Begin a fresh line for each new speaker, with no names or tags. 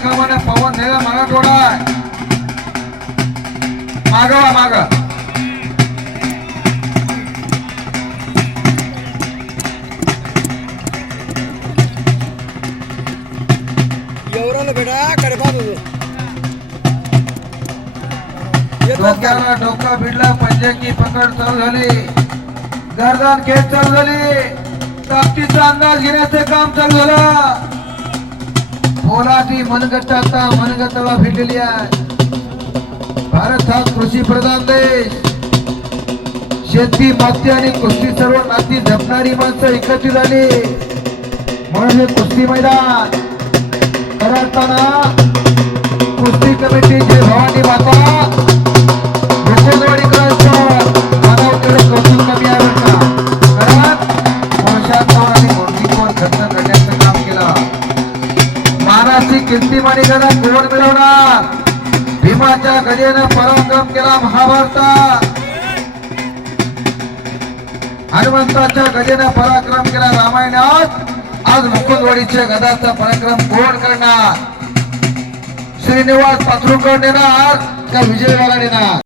क्रमाने पवन नेला मराठवाडा मागवा माग
एवढं बेटा होतो?
डोक्याला डोका भिडला पंजाकी पकड चालू झाली. गर्दन खेच चालू झाली. ताकदीचा अंदाज घेण्याचं काम चालू झालं. पोलादी मनगटाचा मनगटाला भेटलेली आहे. भारत हा कृषी प्रधान देश. शेती माती आणि कुस्ती सर्व नाती जपणारी माणसं एकत्रित झाली. म्हणून हे कुस्ती मैदान करताना कुस्ती कमिटी जे भवानी माता कौतुक कमी आहे का कारण वंशात्मक आणि खर्च करण्याचं काम केलं. महाराष्ट्री कीर्तिमानी करा कोण मिळवणार. भीमाच्या गजेनं पराक्रम केला महाभारतात. हनुमंताच्या गजेनं पराक्रम केला रामायणात. आज मुकुंदवाडीच्या गदाचा पराक्रम कोण करणार? श्रीनिवास पात्रुकर नेणार का विजयवाला नेणार?